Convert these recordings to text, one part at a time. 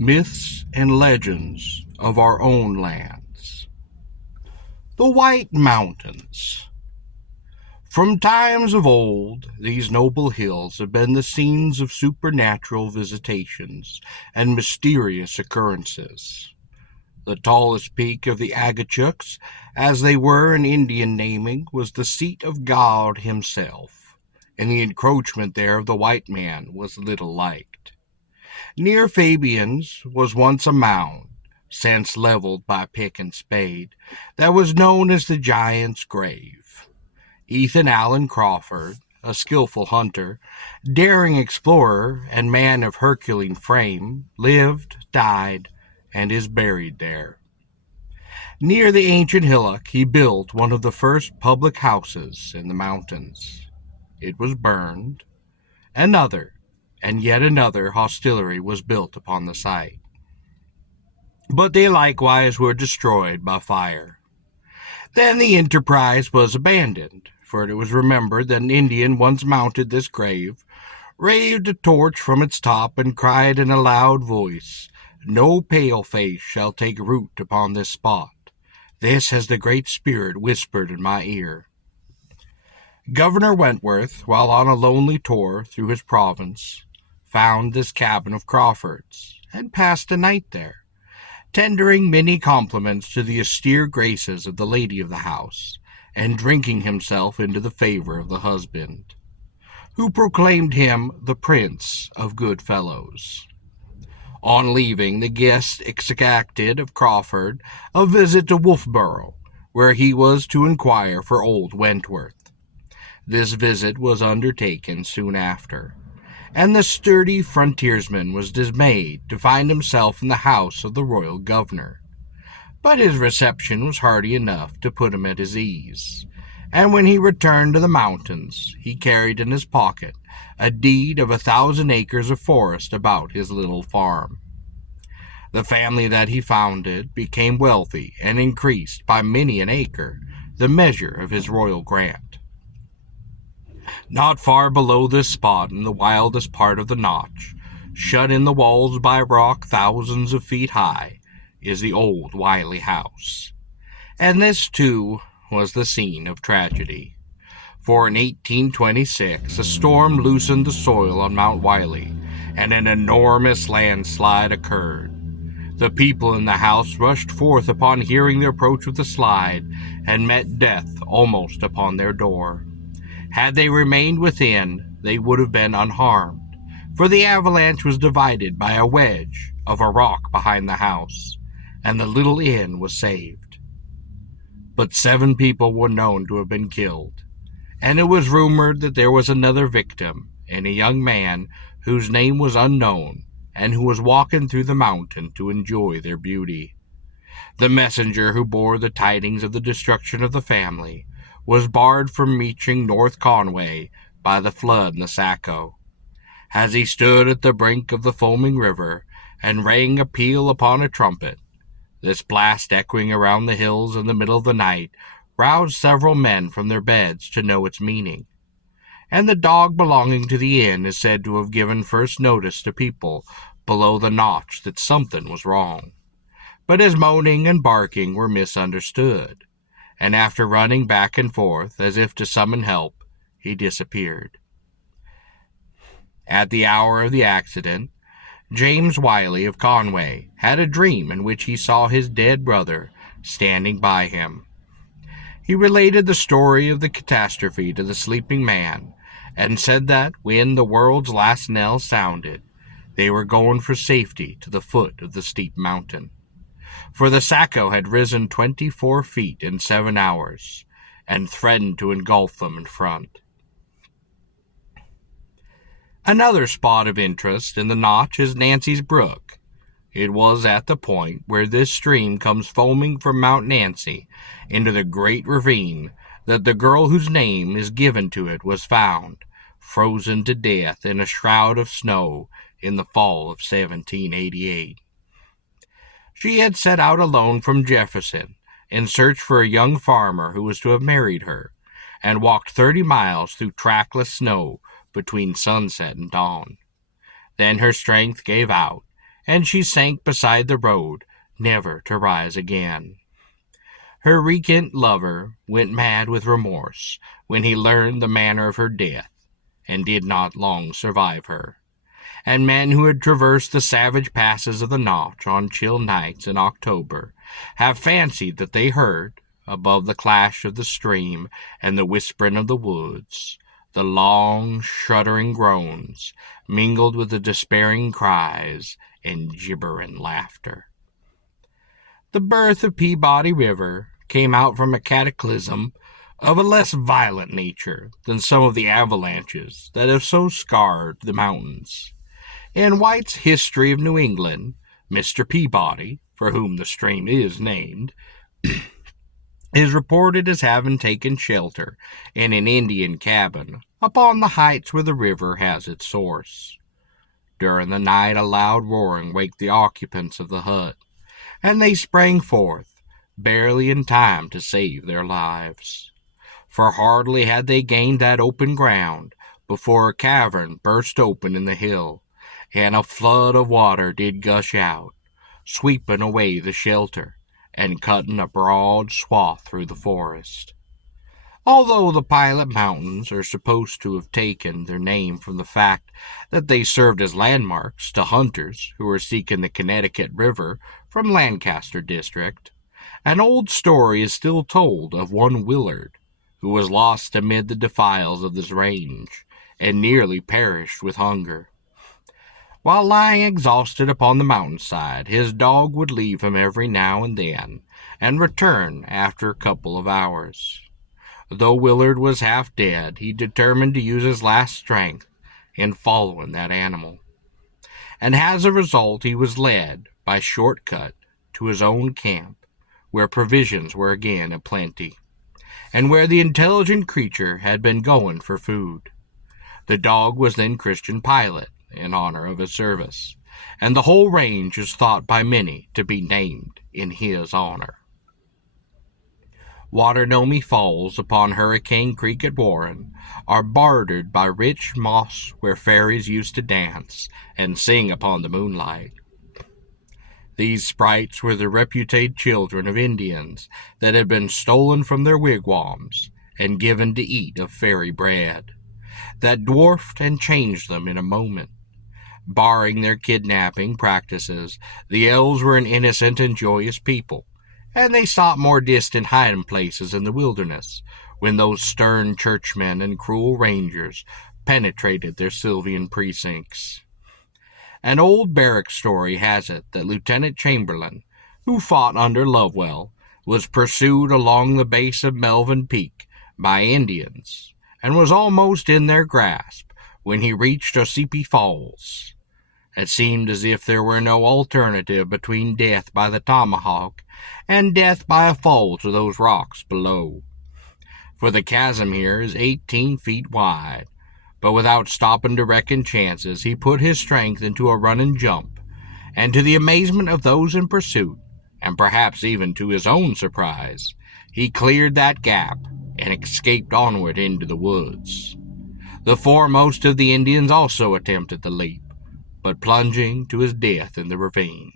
Myths and Legends of Our Own Lands. The White Mountains. From times of old, these noble hills have been the scenes of supernatural visitations and mysterious occurrences. The tallest peak of the Agachuks, as they were in Indian naming, was the seat of God himself, and the encroachment there of the white man was little liked. Near Fabian's was once a mound, since leveled by pick and spade, that was known as the Giant's Grave. Ethan Allen Crawford, a skillful hunter, daring explorer, and man of Herculean frame, lived, died, and is buried there. Near the ancient hillock he built one of the first public houses in the mountains. It was burned. Another, and yet another hostelry was built upon the site. But they likewise were destroyed by fire. Then the enterprise was abandoned, for it was remembered that an Indian once mounted this grave, waved a torch from its top, and cried in a loud voice, "No paleface shall take root upon this spot. This has the Great Spirit whispered in my ear." Governor Wentworth, while on a lonely tour through his province, found this cabin of Crawford's, and passed a night there, tendering many compliments to the austere graces of the lady of the house, and drinking himself into the favor of the husband, who proclaimed him the prince of good fellows. On leaving, the guest exacted of Crawford a visit to Wolfboro, where he was to inquire for old Wentworth. This visit was undertaken soon after, and the sturdy frontiersman was dismayed to find himself in the house of the royal governor. But his reception was hearty enough to put him at his ease, and when he returned to the mountains, he carried in his pocket a deed of 1,000 acres of forest about his little farm. The family that he founded became wealthy and increased by many an acre the measure of his royal grant. Not far below this spot, in the wildest part of the Notch, shut in the walls by rock thousands of feet high, is the old Wiley house. And this, too, was the scene of tragedy. For in 1826 a storm loosened the soil on Mount Wiley, and an enormous landslide occurred. The people in the house rushed forth upon hearing the approach of the slide, and met death almost upon their door. Had they remained within, they would have been unharmed, for the avalanche was divided by a wedge of a rock behind the house, and the little inn was saved. But 7 people were known to have been killed, and it was rumored that there was another victim, and a young man whose name was unknown, and who was walking through the mountain to enjoy their beauty. The messenger who bore the tidings of the destruction of the family was barred from reaching North Conway by the flood in the Saco. As he stood at the brink of the foaming river, and rang a peal upon a trumpet, this blast echoing around the hills in the middle of the night roused several men from their beds to know its meaning. And the dog belonging to the inn is said to have given first notice to people below the Notch that something was wrong. But his moaning and barking were misunderstood, and after running back and forth as if to summon help, he disappeared. At the hour of the accident, James Wiley of Conway had a dream in which he saw his dead brother standing by him. He related the story of the catastrophe to the sleeping man, and said that when the world's last knell sounded, they were going for safety to the foot of the steep mountain. For the Saco had risen 24 feet in 7 hours, and threatened to engulf them in front. Another spot of interest in the Notch is Nancy's Brook. It was at the point where this stream comes foaming from Mount Nancy into the great ravine that the girl whose name is given to it was found, frozen to death in a shroud of snow in the fall of 1788. She had set out alone from Jefferson in search for a young farmer who was to have married her, and walked 30 miles through trackless snow between sunset and dawn. Then her strength gave out, and she sank beside the road, never to rise again. Her recant lover went mad with remorse when he learned the manner of her death, and did not long survive her. And men who had traversed the savage passes of the Notch on chill nights in October have fancied that they heard, above the clash of the stream and the whispering of the woods, the long, shuddering groans mingled with the despairing cries and gibbering laughter. The birth of Peabody River came out from a cataclysm of a less violent nature than some of the avalanches that have so scarred the mountains. In White's History of New England, Mr. Peabody, for whom the stream is named, is reported as having taken shelter in an Indian cabin upon the heights where the river has its source. During the night a loud roaring waked the occupants of the hut, and they sprang forth, barely in time to save their lives. For hardly had they gained that open ground before a cavern burst open in the hill, and a flood of water did gush out, sweeping away the shelter, and cutting a broad swath through the forest. Although the Pilot Mountains are supposed to have taken their name from the fact that they served as landmarks to hunters who were seeking the Connecticut River from Lancaster District, an old story is still told of one Willard, who was lost amid the defiles of this range, and nearly perished with hunger. While lying exhausted upon the mountainside, his dog would leave him every now and then, and return after a couple of hours. Though Willard was half dead, he determined to use his last strength in following that animal. And as a result, he was led by shortcut to his own camp, where provisions were again aplenty, and where the intelligent creature had been going for food. The dog was then Christian Pilot, in honor of his service, and the whole range is thought by many to be named in his honor. Waternomy Falls upon Hurricane Creek at Warren are bordered by rich moss where fairies used to dance and sing upon the moonlight. These sprites were the reputed children of Indians that had been stolen from their wigwams and given to eat of fairy bread, that dwarfed and changed them in a moment. Barring their kidnapping practices, the elves were an innocent and joyous people, and they sought more distant hiding places in the wilderness when those stern churchmen and cruel rangers penetrated their sylvan precincts. An old barrack story has it that Lieutenant Chamberlain, who fought under Lovewell, was pursued along the base of Melvin Peak by Indians, and was almost in their grasp when he reached Ossipee Falls. It seemed as if there were no alternative between death by the tomahawk and death by a fall to those rocks below. For the chasm here is 18 feet wide, but without stopping to reckon chances, he put his strength into a running jump, and to the amazement of those in pursuit, and perhaps even to his own surprise, he cleared that gap and escaped onward into the woods. The foremost of the Indians also attempted the leap, but plunging to his death in the ravine.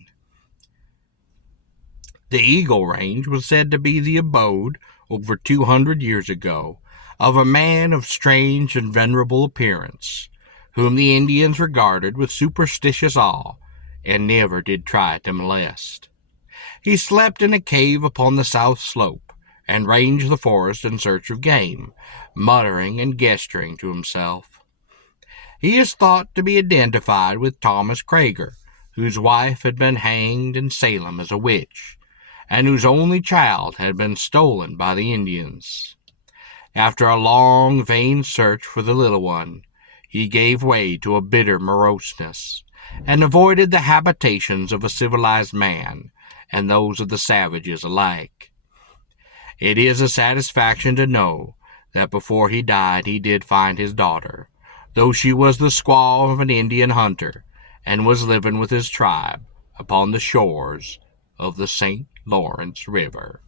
The Eagle Range was said to be the abode, over 200 years ago, of a man of strange and venerable appearance, whom the Indians regarded with superstitious awe, and never did try to molest. He slept in a cave upon the south slope, and ranged the forest in search of game, muttering and gesturing to himself. He is thought to be identified with Thomas Crager, whose wife had been hanged in Salem as a witch, and whose only child had been stolen by the Indians. After a long, vain search for the little one, he gave way to a bitter moroseness, and avoided the habitations of a civilized man and those of the savages alike. It is a satisfaction to know that before he died he did find his daughter, though she was the squaw of an Indian hunter, and was living with his tribe upon the shores of the St. Lawrence River.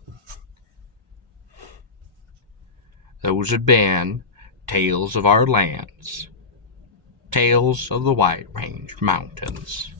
Those had been Tales of Our Lands, Tales of the White Range Mountains.